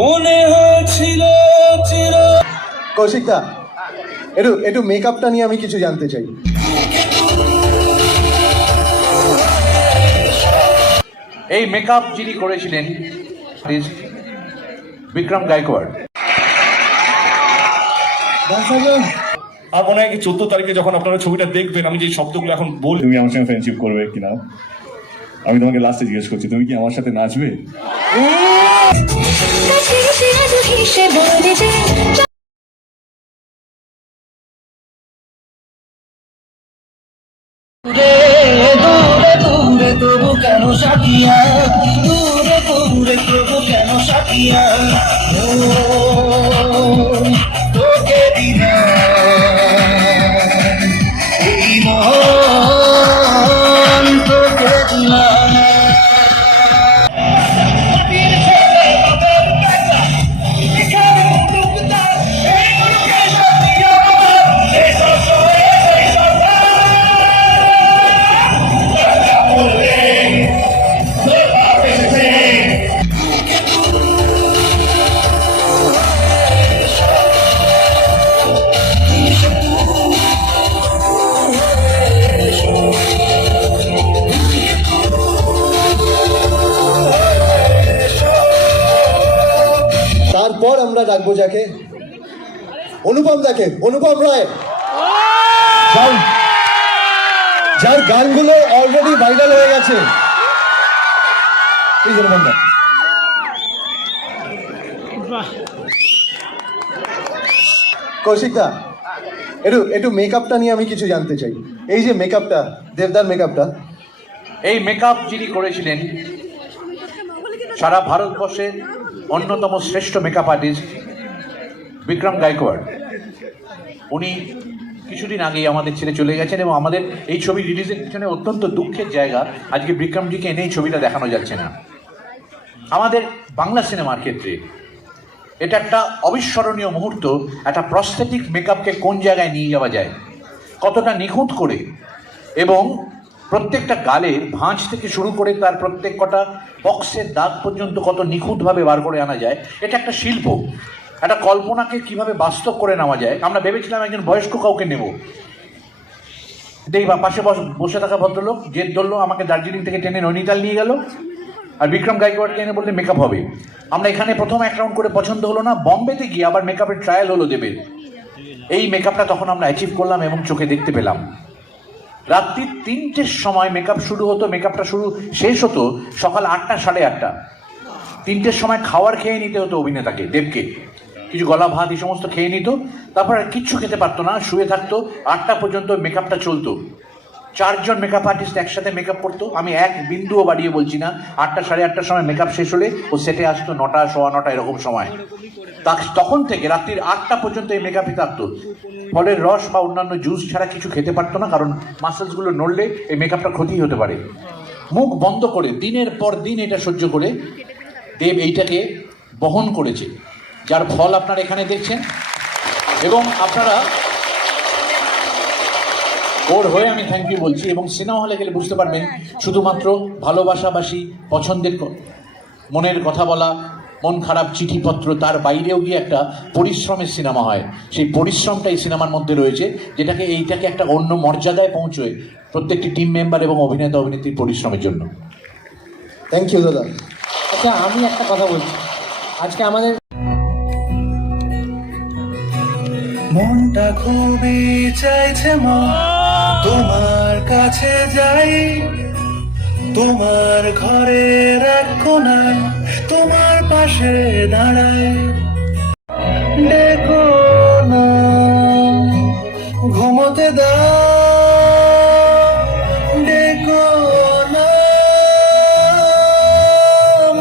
মনে হয়েছিল চির। কৌশিকদা, একটু মেকআপটা নিয়ে আমি কিছু জানতে চাই। এই মেকআপ যিনি করেছিলেন বিক্রম গায়কোয়াড়। আর মনে হয় 14 তারিখে যখন আপনারা ছবিটা দেখবেন, আমি যে শব্দগুলো এখন বল, তুমি আমার সঙ্গে ফ্রেন্ডশিপ করবে কিনা, আমি তোমাকে লাস্টে জিজ্ঞেস করছি, তুমি কি আমার সাথে নাচবে? দূরে দূরে তবু কেন সাকিয়া, দূরে দূরে তবু কেন সাকিয়া, তোকে দিনা এই মন, তোকে দিনা। তারপর আমরা ডাকবো যাকে, অনুপম দাকে, অনুপম রায়, যার গানগুলো অলরেডি ভাইরাল হয়ে গেছে। অনুপম দা, কৌশিকদা, একটু মেকআপটা নিয়ে আমি কিছু জানতে চাই। এই যে মেকআপটা, দেবদার মেকআপটা, এই মেকআপ যিনি করেছিলেন সারা ভারতবর্ষের অন্যতম শ্রেষ্ঠ মেকআপ আর্টিস্ট বিক্রম গায়কোয়াড়। উনি কিছুদিন আগেই আমাদের ছেড়ে চলে গেছেন এবং আমাদের এই ছবি রিলিজের পিছনে অত্যন্ত দুঃখের জায়গা, আজকে বিক্রমজিকে এনেই ছবিটা দেখানো যাচ্ছে না। আমাদের বাংলা সিনেমার ক্ষেত্রে এটা একটা অবিস্মরণীয় মুহূর্ত। একটা প্রস্থেটিক মেকআপকে কোন জায়গায় নিয়ে যাওয়া যায়, কতটা নিখুঁত করে, এবং প্রত্যেকটা গালে ভাঁজ থেকে শুরু করে তার প্রত্যেক কটা বক্সের দাগ পর্যন্ত কত নিখুঁতভাবে বার করে আনা যায়। এটা একটা শিল্প, একটা কল্পনাকে কিভাবে বাস্তব করে নেওয়া যায়। আমরা ভেবেছিলাম একজন বয়স্ক কাউকে নেব, দেখবা পাশে বসে থাকা ভদ্রলোক জেদ ধরলো, আমাকে দার্জিলিং থেকে টেনে নৈনিতাল নিয়ে গেল, আর বিক্রম গায়কোয়াড়কে এনে বললে মেকআপ হবে। আমরা এখানে প্রথম এক রাউন্ড করে পছন্দ হলো না, বম্বেতে গিয়ে আবার মেকআপের ট্রায়াল হলো দেবের। এই মেকআপটা তখন আমরা অ্যাচিভ করলাম এবং চোখে দেখতে পেলাম। রাত্রি 3টের সময় মেকআপ শুরু হতো, মেকআপটা শেষ হতো সকাল 8টা, 8:30। 3টের সময় খাওয়ার খেয়ে নিতে হতো অভিনেতাকে, দেবকে, কিছু গলা ভাত এই সমস্ত খেয়ে নিত, তারপর আর কিচ্ছু খেতে পারতো না, শুয়ে থাকতো। 8টা পর্যন্ত মেকআপটা চলতো। 4 জন মেকআপ আর্টিস্ট একসাথে মেকআপ করতো। আমি এক বিন্দুও বাড়িয়ে বলছি না। 8টা, 8:30টার সময় মেকআপ শেষ হলে ও সেটে আসতো 9টা, 9:15 এরকম সময়। তখন থেকে রাত্রির 8টা পর্যন্ত এই মেকআপই থাকতো। ফলের রস বা অন্যান্য জুস ছাড়া কিছু খেতে পারতো না, কারণ মাসেলসগুলো নড়লে এই মেকআপটা ক্ষতি হতে পারে। মুখ বন্ধ করে দিনের পর দিন এটা সহ্য করে দেব এইটাকে বহন করেছে, যার ফল আপনারা এখানে দেখছেন। এবং আপনারা ওর হয়ে আমি থ্যাংক ইউ বলছি। এবং সিনেমা হলে গেলে বুঝতে পারবেন, শুধুমাত্র ভালোবাসাবাসী, পছন্দের মনের কথা বলা, মন খারাপ চিঠিপত্র, তার বাইরেও গিয়ে একটা পরিশ্রমের সিনেমা হয়। সেই পরিশ্রমটা এই সিনেমার মধ্যে রয়েছে, যেটাকে এইটাকে একটা অন্য মর্যাদায় পৌঁছয় প্রত্যেকটি টিম মেম্বার এবং অভিনেতা অভিনেত্রীর পরিশ্রমের জন্য। থ্যাংক ইউ দাদা। আচ্ছা, আমি একটা কথা বলছি, আজকে আমাদের মনটা খুবই চাইছে মা তোমার কাছে যাই, তোমার ঘরের এক কোণায় তোমার পাশে দাঁড়াই, দেখো না ঘুমোতে দাও, দেখো না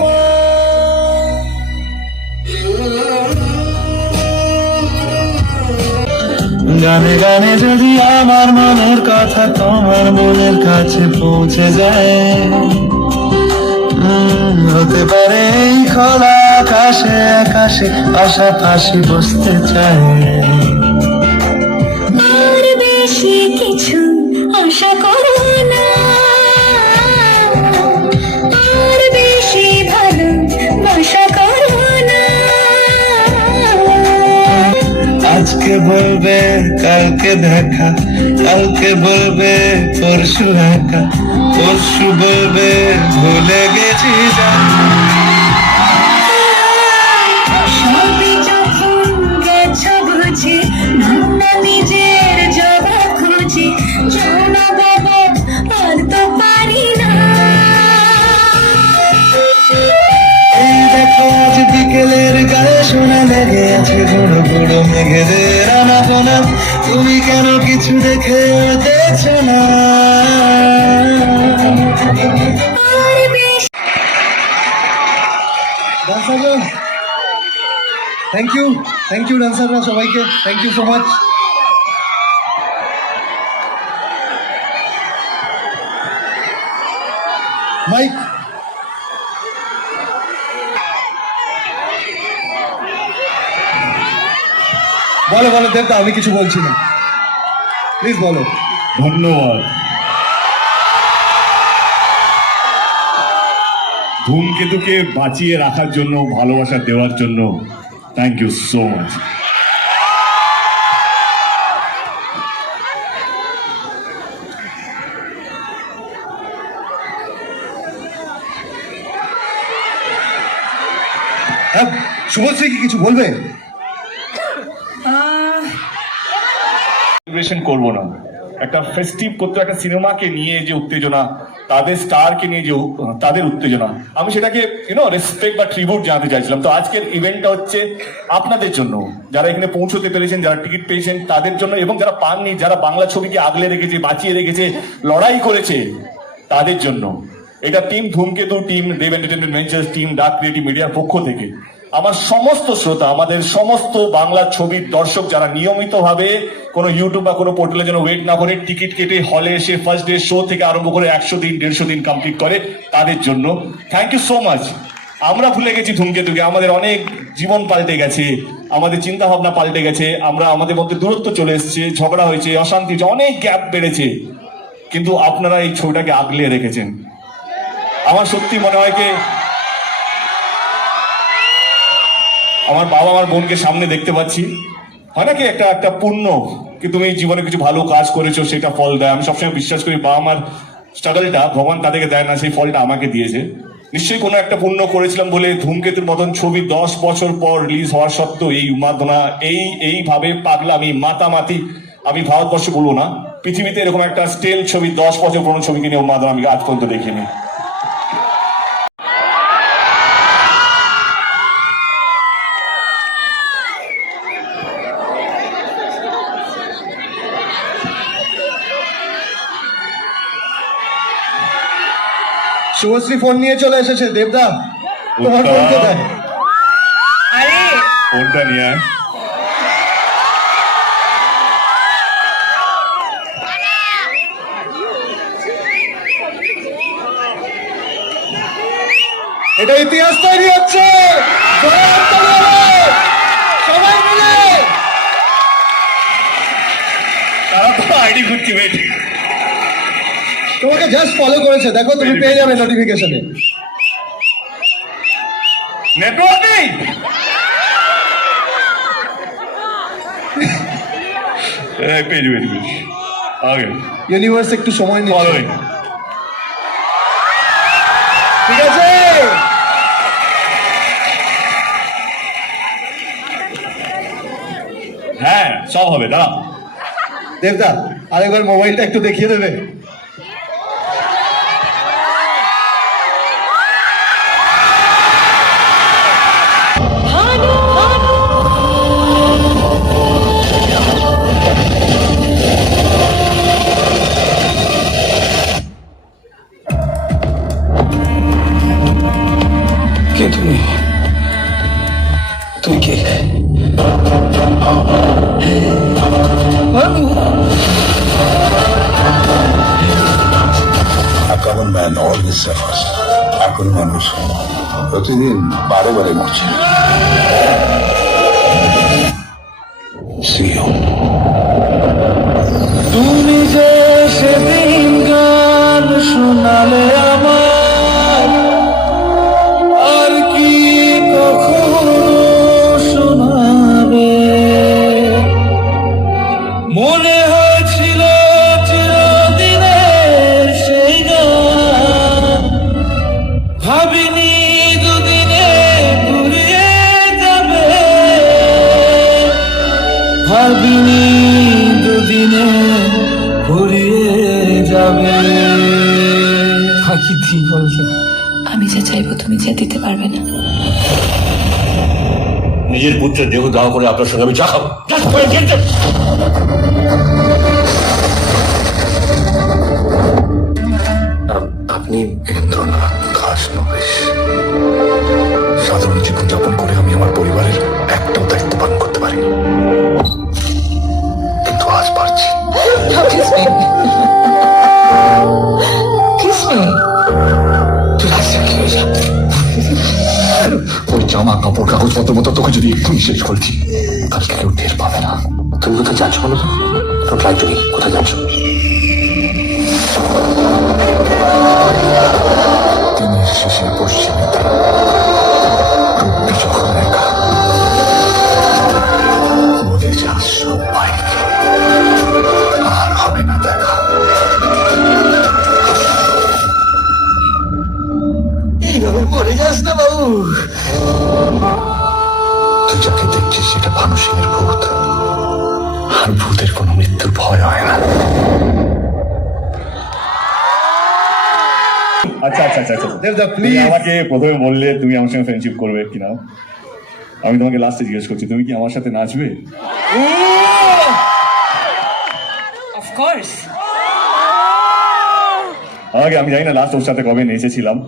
মা। গানে গানে যদি আমার মনের কথা তোমার মনের কাছে পৌঁছে যায়, হতে পারে এই খোলা আকাশে আকাশে পাশাপাশি বসতে চায়। আর বেশি কিছু আশা করো না, আর বেশি ভালোবাসা করো না। আজকে বলবে কালকে দেখা, কালকে বলবে পরশু একা, পরশু বলবে ভুলে গেছি যা। সবই যখন গেছো বুঝে নাও না নিজের জবাব খুঁজে, চলো বাবা আর তো পারি না। এই দেখো আজ বিকেলের গায়ে শোনা লেগে আছে গুঁড়ো গুঁড়ো মেঘেদের আনাগোনা, তুমি কেন কিছু দেখে দেখছো না? আর বেশ ডান্সাররা থ্যাংক ইউ ডান্সাররা সবাইকে thank you so much. Mic বলো বলো দেবদা, আমি কিছু বলছি না, প্লিজ বলো। ধন্যবাদ। ধূমকেতুকে বাঁচিয়ে রাখার জন্য, ভালোবাসা দেওয়ার জন্য থ্যাংক ইউ সো মাচ। হ্যাঁ শুভশ্রী কি কিছু বলবে? সেলিব্রেশন করবো না, একটা ফেস্টিভ করতে, একটা সিনেমাকে নিয়ে যে উত্তেজনা, তাদের স্টারকে নিয়ে যে তাদের উত্তেজনা, আমি সেটাকে রেসপেক্ট বা ট্রিবিউট জানাতে চাইছিলাম। তো আজকের ইভেন্টটা হচ্ছে আপনাদের জন্য, যারা এখানে পৌঁছতে পেরেছেন, যারা টিকিট পেয়েছেন তাদের জন্য, এবং যারা পাননি, যারা বাংলা ছবিকে আগলে রেখেছে, বাঁচিয়ে রেখেছে, লড়াই করেছে তাদের জন্য। এটা team Dhumketu, team Dev entertainment ventures, team dark creative মিডিয়ার পক্ষ থেকে আমার সমস্ত শ্রোতা, আমাদের সমস্ত বাংলা ছবির দর্শক যারা নিয়মিতভাবে কোনো ইউটিউব বা কোনো পোর্টালের জন্য ওয়েট না করে টিকিট কেটে হলে এসে ফার্স্ট ডে শো থেকে আরম্ভ করে 100 দিন 150 দিন কমপ্লিট করে, তাদের জন্য থ্যাংক ইউ সো মাচ। আমরা ভুলে গেছি ধূমকেতুকে, আমাদের অনেক জীবন পাল্টে গেছে, আমাদের চিন্তা ভাবনা পাল্টে গেছে, আমাদের মধ্যে দূরত্ব চলে এসেছে, ঝগড়া হয়েছে, অশান্তি হয়েছে, অনেক গ্যাপ বেড়েছে, কিন্তু আপনারা এই ছবিটাকে আগলে রেখেছেন। আমার সত্যি মনে হয় কি আমার বাবা আমার বোনকে সামনে দেখতে পাচ্ছি, হয় না কি একটা পুণ্য কি তুমি জীবনে কিছু ভালো কাজ করেছো, সেটা ফল দেয়। আমি সবসময় বিশ্বাস করি বাবা আমার স্ট্রাগলটা ভগবান তাদেরকে দেয় না, সেই ফলটা আমাকে দিয়েছে। নিশ্চয়ই কোনো একটা পুণ্য করেছিলাম বলে ধূমকেতুর মতন ছবি 10 বছর পর রিলিজ হওয়ার সত্ত্বেও এই উন্মাদনা, এইভাবে পাগলামি, মাতামাতি, আমি ভারতবর্ষ বলবো না, পৃথিবীতে এরকম একটা স্টেল ছবি 10 বছর পুরনো ছবিকে নিয়ে উন্মাদনা আমি আজ পর্যন্ত দেখিনি। শুভশ্রী ফোন নিয়ে চলে এসেছে। দেবদা তোমার ফোন কোথায়? ফোনটা নিয়ে আয়। এটা ইতিহাস তৈরি হচ্ছে, সবাই মিলে। তারা তো আইডি খুঁজছি, ওয়েট। তোমাকে জাস্ট ফলো করেছে, দেখো তুমি পেয়ে যাবে নোটিফিকেশনে। নেটওয়ার্ক নেই, পেজ ওকে, ইউনিভার্স একটু সময় নিয়ে ফলোইং। ঠিক আছে। হ্যাঁ সব হবে, দাঁড়া। দেবদা আরেকবার মোবাইলটা একটু দেখিয়ে দেবে? কে তুমি? তুই কে? A common man always suffers. এখন মানুষ প্রতিদিন বারে বারে মরছে। See you. তুমি যে সেদিন গান শোনালে আমার, আর কি কখনো শোনাবে? কি বলছো? আমি যা চাইবো তুমি যা দিতে পারবে না। নিজের পুত্রের দেহ দাহ করে আপনার সঙ্গে আমি চা খাবো। আপনি ইন্দ্রনাথ দাস নবেশ। সাধারণ জীবনযাপন করে আমি আমার পরিবারের একটাও দায়িত্ব পালন করতে পারিনি, কিন্তু আজ পারছি। ওই জামা কাপড় কাগজপত্র মতো তোকে যদি এক্ষুনি শেষ করেছি, কালকে কেউ টের পাবে না। তুমি কোথায় যাচ্ছ বলো তো? ট্রাই করি, কোথায় যাচ্ছ? দিনের শেষে পশ্চিমে ডুববে যখন একা, বলে যা সবাই আর হবে না দেখা। এইভাবে পড়ে যাস না বাবু। তুই যাকে দেখছিস সেটা ভানু সিংয়ের ভূত, আর ভূতের কোনো মৃত্যুর ভয় হয় না। আচ্ছা আচ্ছা আচ্ছা আচ্ছা তুমি আমাকে প্রথমে বললে তুমি আমার সঙ্গে ফ্রেন্ডশিপ করবে কিনা, আমি তোমাকে লাস্টে জিজ্ঞেস করছি তুমি কি আমার সাথে নাচবে? অফকোর্স। আমাকে আমি জানি না লাস্ট ওর সাথে কবে নেচেছিলাম।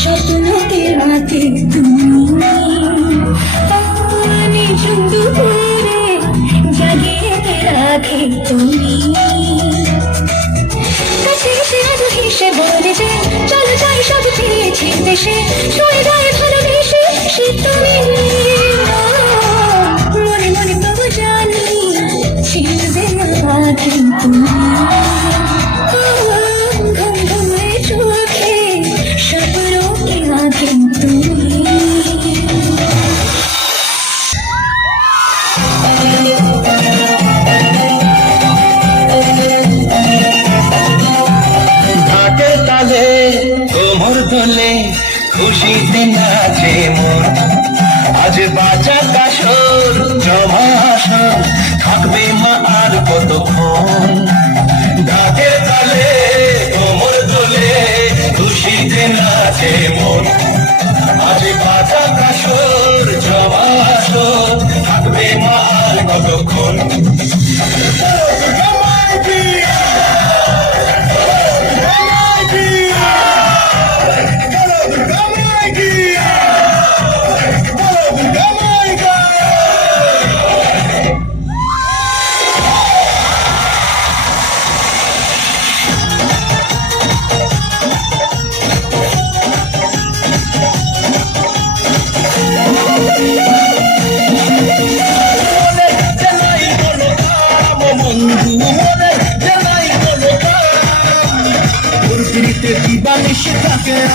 স্বপ্নতে রাতে তুমি জাগিয়ে রাখে তুমি সে বলে যে চলো যাই সব পেয়েছি দেশে সরে যায় ভালোবেসে সে তুমি মনে মনে তবু জানি ছিলবে না আগে তুমি ঘুম ঘুমে চোখে স্বপ্নকে আগে তুমি কোমর দোলে খুশিতে নাচে মন, আজ বাজা কাশর জমা আসর থাকবে মা আর কতক্ষণ। ঢাকের তালে কোমর দোলে খুশিতে নাচে মন, আজ বাজা কাশর জমা আসর থাকবে মা আর কতক্ষণ।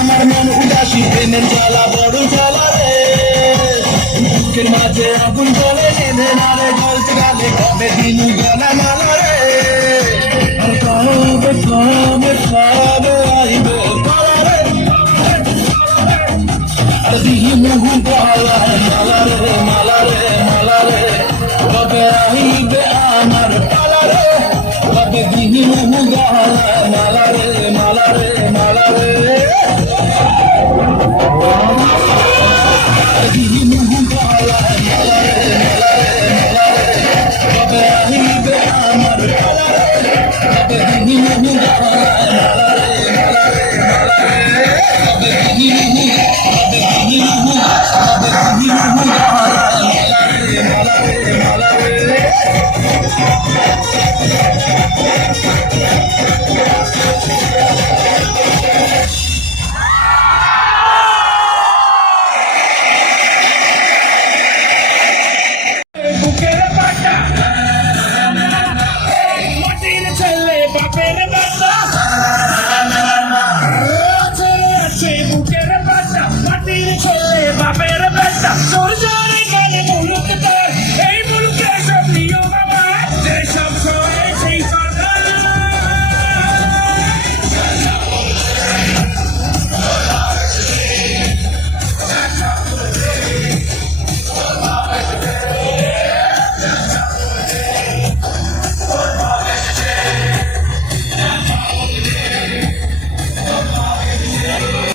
আমার মন উদাসী প্রেমের জ্বালা বড় জ্বালা রে, বুকের মাঝে আগুন জ্বলে নেমে নারে জ্বলতে গেলে কবে দিন গলা মালা রে, আর কবে কবে কবে আইবে পালা রে, আর দিন মুহূর্ত